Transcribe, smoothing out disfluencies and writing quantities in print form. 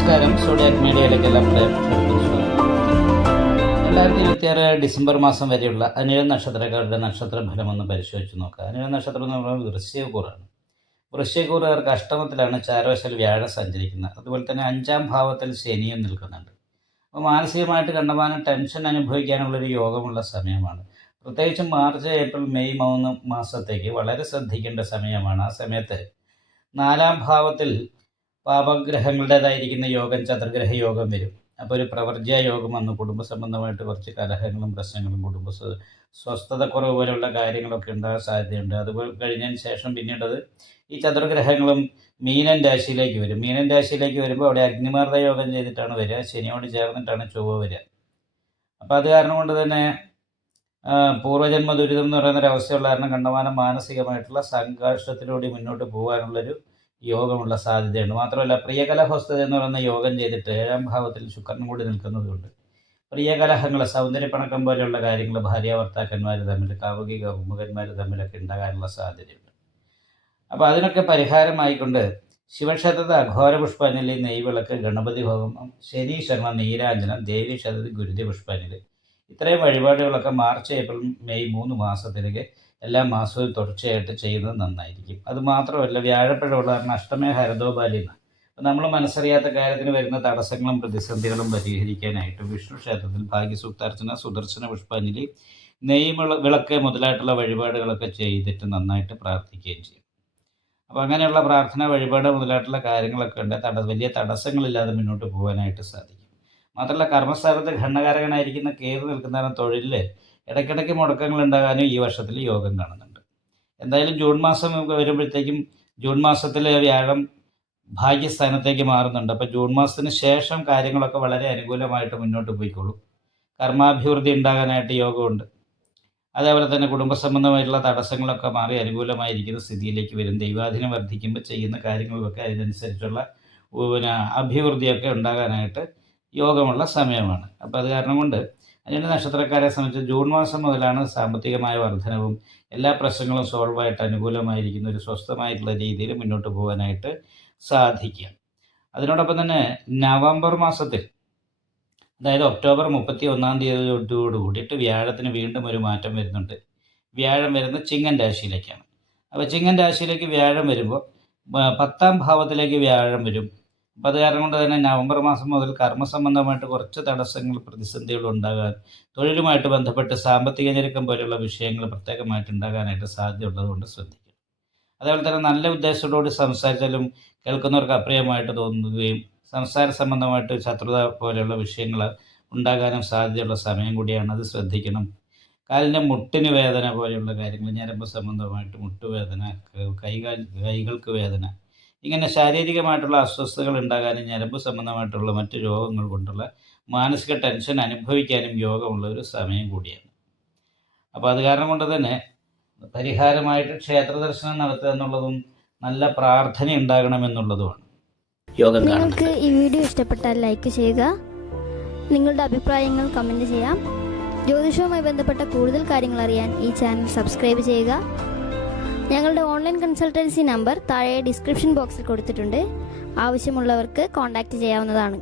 നമസ്കാരം. സോഡിയാക് മീഡിയയിലേക്ക് എല്ലാ പ്രേക്ഷകർക്കും സ്വാഗതം. 2026 ഡിസംബർ മാസം വരെയുള്ള അനിഴ നക്ഷത്രക്കാരുടെ നക്ഷത്രഫലം ഒന്ന് പരിശോധിച്ച് നോക്കുക. അനിഴ നക്ഷത്രം എന്ന് പറയുന്നത് വൃശ്ചികക്കൂറാണ്. വൃശ്ചികക്കൂറുകാർക്ക് അഷ്ടമത്തിലാണ് ചാരവശാൽ വ്യാഴം സഞ്ചരിക്കുന്നത്. അതുപോലെ തന്നെ 5ാം ഭാവത്തിൽ ശനിയും നിൽക്കുന്നുണ്ട്. അപ്പോൾ മാനസികമായിട്ട് കണ്ടമാനം ടെൻഷൻ അനുഭവിക്കാനുള്ളൊരു യോഗമുള്ള സമയമാണ്. പ്രത്യേകിച്ചും മാർച്ച്, ഏപ്രിൽ, മെയ് 3 മാസത്തേക്ക് വളരെ ശ്രദ്ധിക്കേണ്ട സമയമാണ്. ആ സമയത്ത് 4ാം ഭാവത്തിൽ പാപഗ്രഹങ്ങളുടേതായിരിക്കുന്ന യോഗം, ചതുർഗ്രഹ യോഗം വരും. അപ്പോൾ ഒരു പ്രവർജ്യ യോഗം വന്ന് കുടുംബ സംബന്ധമായിട്ട് കുറച്ച് കലഹങ്ങളും പ്രശ്നങ്ങളും, സ്വസ്ഥതക്കുറവ് പോലെയുള്ള കാര്യങ്ങളൊക്കെ ഉണ്ടാകാൻ സാധ്യതയുണ്ട്. അതുപോലെ കഴിഞ്ഞതിന് ശേഷം പിന്നീടത് ഈ ചതുർഗ്രഹങ്ങളും മീനൻ രാശിയിലേക്ക് വരും. മീനൻ രാശിയിലേക്ക് വരുമ്പോൾ അവിടെ അഗ്നിമാർദ്ദ യോഗം ചെയ്തിട്ടാണ് വരിക. ശനിയോട് ചേർന്നിട്ടാണ് ചൊവ്വ വരിക. അപ്പോൾ അത് കാരണം കൊണ്ട് തന്നെ പൂർവ്വജന്മ ദുരിതം എന്ന് പറയുന്നൊരവസ്ഥയുള്ള കാരണം കണ്ടമാനം മാനസികമായിട്ടുള്ള സംഘർഷത്തിലൂടെ മുന്നോട്ട് പോകാനുള്ളൊരു യോഗമുള്ള സാധ്യതയുണ്ട്. മാത്രമല്ല പ്രിയകലഹോസ്തത എന്ന് പറയുന്ന യോഗം ചെയ്തിട്ട് 7ാം ഭാവത്തിൽ ശുക്രനും കൂടി നിൽക്കുന്നതുകൊണ്ട് പ്രിയകലഹങ്ങൾ, സൗന്ദര്യപ്പണക്കം പോലെയുള്ള കാര്യങ്ങൾ ഭാര്യ ഭർത്താക്കന്മാർ തമ്മിൽ, കാമുകിക കാമുകന്മാർ തമ്മിലൊക്കെ ഉണ്ടാകാനുള്ള സാധ്യതയുണ്ട്. അപ്പോൾ അതിനൊക്കെ പരിഹാരമായിക്കൊണ്ട് ശിവക്ഷേത്രത്തെ അഘോര പുഷ്പാഞ്ജലി, നെയ്വിളക്ക്, ഗണപതി ഹോമം, ശനീശ്വരൻ നീരാഞ്ജനം, ദേവി ക്ഷേത്രത്തിൽ ഗുരുതി പുഷ്പാഞ്ജലി, ഇത്രയും വഴിപാടുകളൊക്കെ മാർച്ച്, ഏപ്രിൽ, മെയ് 3 മാസത്തിലേക്ക് എല്ലാ മാസവും തുടർച്ചയായിട്ട് ചെയ്യുന്നത് നന്നായിരിക്കും. അതുമാത്രമല്ല, വ്യാഴപ്പഴമുള്ള കാരണം അഷ്ടമേ ഹരദോപാലിന്ന്. അപ്പോൾ നമ്മൾ മനസ്സറിയാത്ത കാര്യത്തിന് വരുന്ന തടസ്സങ്ങളും പ്രതിസന്ധികളും പരിഹരിക്കാനായിട്ട് വിഷ്ണു ക്ഷേത്രത്തിൽ ഭാഗ്യസൂക്താർച്ചന, സുദർശന പുഷ്പാഞ്ജലി, വിളക്ക് മുതലായിട്ടുള്ള വഴിപാടുകളൊക്കെ ചെയ്തിട്ട് നന്നായിട്ട് പ്രാർത്ഥിക്കുകയും ചെയ്യും. അപ്പോൾ അങ്ങനെയുള്ള പ്രാർത്ഥന, വഴിപാട് മുതലായിട്ടുള്ള കാര്യങ്ങളൊക്കെ ഉണ്ട്. വലിയ തടസ്സങ്ങളില്ലാതെ മുന്നോട്ട് പോകാനായിട്ട് സാധിക്കും. മാത്രമല്ല കർമ്മസ്ഥാനത്ത് ഘണ്ണകാരകനായിരിക്കുന്ന കേതു നിൽക്കുന്ന തൊഴിലിൽ ഇടയ്ക്കിടയ്ക്ക് മുടക്കങ്ങൾ ഉണ്ടാകാനും ഈ വർഷത്തിൽ യോഗം കാണുന്നുണ്ട്. എന്തായാലും ജൂൺ മാസം വരുമ്പോഴത്തേക്കും, ജൂൺ മാസത്തിൽ വ്യാഴം ഭാഗ്യസ്ഥാനത്തേക്ക് മാറുന്നുണ്ട്. അപ്പോൾ ജൂൺ മാസത്തിന് ശേഷം കാര്യങ്ങളൊക്കെ വളരെ അനുകൂലമായിട്ട് മുന്നോട്ട് പോയിക്കോളും. കർമാഭിവൃദ്ധി ഉണ്ടാകാനായിട്ട് യോഗമുണ്ട്. അതേപോലെ തന്നെ കുടുംബ സംബന്ധമായിട്ടുള്ള തടസ്സങ്ങളൊക്കെ മാറി അനുകൂലമായിരിക്കുന്ന സ്ഥിതിയിലേക്ക് വരും. ദൈവാധീനം വർദ്ധിക്കുമ്പോൾ ചെയ്യുന്ന കാര്യങ്ങളൊക്കെ അതിനനുസരിച്ചുള്ള അഭിവൃദ്ധിയൊക്കെ ഉണ്ടാകാനായിട്ട് യോഗമുള്ള സമയമാണ്. അപ്പോൾ അത് കാരണം കൊണ്ട് അതിൻ്റെ നക്ഷത്രക്കാരെ സംബന്ധിച്ച് ജൂൺ മാസം മുതലാണ് സാമ്പത്തികമായ വർധനവും എല്ലാ പ്രശ്നങ്ങളും സോൾവായിട്ട് അനുകൂലമായിരിക്കുന്ന ഒരു സ്വസ്ഥമായിട്ടുള്ള രീതിയിൽ മുന്നോട്ട് പോകാനായിട്ട് സാധിക്കുക. അതിനോടൊപ്പം തന്നെ നവംബർ മാസത്തിൽ, അതായത് ഒക്ടോബർ 31-ാം തീയതിയോട് കൂടിയിട്ട് വ്യാഴത്തിന് വീണ്ടും ഒരു മാറ്റം വരുന്നുണ്ട്. വ്യാഴം വരുന്നത് ചിങ്ങൻ രാശിയിലേക്കാണ്. അപ്പോൾ ചിങ്ങൻ രാശിയിലേക്ക് വ്യാഴം വരുമ്പോൾ 10ാം ഭാവത്തിലേക്ക് വ്യാഴം വരും. അപ്പോൾ അത് കാരണം കൊണ്ട് തന്നെ നവംബർ മാസം മുതൽ കർമ്മസംബന്ധമായിട്ട് കുറച്ച് തടസ്സങ്ങൾ, പ്രതിസന്ധികൾ ഉണ്ടാകാൻ, തൊഴിലുമായിട്ട് ബന്ധപ്പെട്ട് സാമ്പത്തിക ഞെരുക്കം പോലെയുള്ള വിഷയങ്ങൾ പ്രത്യേകമായിട്ട് ഉണ്ടാകാനായിട്ട് സാധ്യതയുള്ളതുകൊണ്ട് ശ്രദ്ധിക്കുക. അതേപോലെ തന്നെ നല്ല ഉദ്ദേശത്തോടുകൂടി സംസാരിച്ചാലും കേൾക്കുന്നവർക്ക് അപ്രിയമായിട്ട് തോന്നുകയും സംസാര സംബന്ധമായിട്ട് ശത്രുത പോലെയുള്ള വിഷയങ്ങൾ ഉണ്ടാകാനും സാധ്യതയുള്ള സമയം കൂടിയാണ്. അത് ശ്രദ്ധിക്കണം. കാലിൻ്റെ മുട്ടിന് വേദന പോലെയുള്ള കാര്യങ്ങൾ, ഞരമ്പ് സംബന്ധമായിട്ട് മുട്ടുവേദന, കൈകൾക്ക് വേദന, ഇങ്ങനെ ശാരീരികമായിട്ടുള്ള അസ്വസ്ഥതകൾ ഉണ്ടാകാനും ഞരമ്പ് സംബന്ധമായിട്ടുള്ള മറ്റ് രോഗങ്ങൾ കൊണ്ടുള്ള മാനസിക ടെൻഷൻ അനുഭവിക്കാനും യോഗമുള്ള ഒരു സമയം കൂടിയാണ്. അപ്പോൾ അത് കാരണം കൊണ്ട് തന്നെ പരിഹാരമായിട്ട് ക്ഷേത്ര ദർശനം നടത്തുക എന്നുള്ളതും നല്ല പ്രാർത്ഥന ഉണ്ടാകണമെന്നുള്ളതുമാണ് യോഗം. നിങ്ങൾക്ക് ഈ വീഡിയോ ഇഷ്ടപ്പെട്ടാൽ ലൈക്ക് ചെയ്യുക, നിങ്ങളുടെ അഭിപ്രായങ്ങൾ കമൻറ്റ് ചെയ്യാം. ജ്യോതിഷവുമായി ബന്ധപ്പെട്ട കൂടുതൽ കാര്യങ്ങൾ അറിയാൻ ഈ ചാനൽ സബ്സ്ക്രൈബ് ചെയ്യുക. ഞങ്ങളുടെ ഓൺലൈൻ കൺസൾട്ടൻസി നമ്പർ താഴെ ഡിസ്ക്രിപ്ഷൻ ബോക്സിൽ കൊടുത്തിട്ടുണ്ട്. ആവശ്യമുള്ളവർക്ക് കോൺടാക്റ്റ് ചെയ്യാവുന്നതാണ്.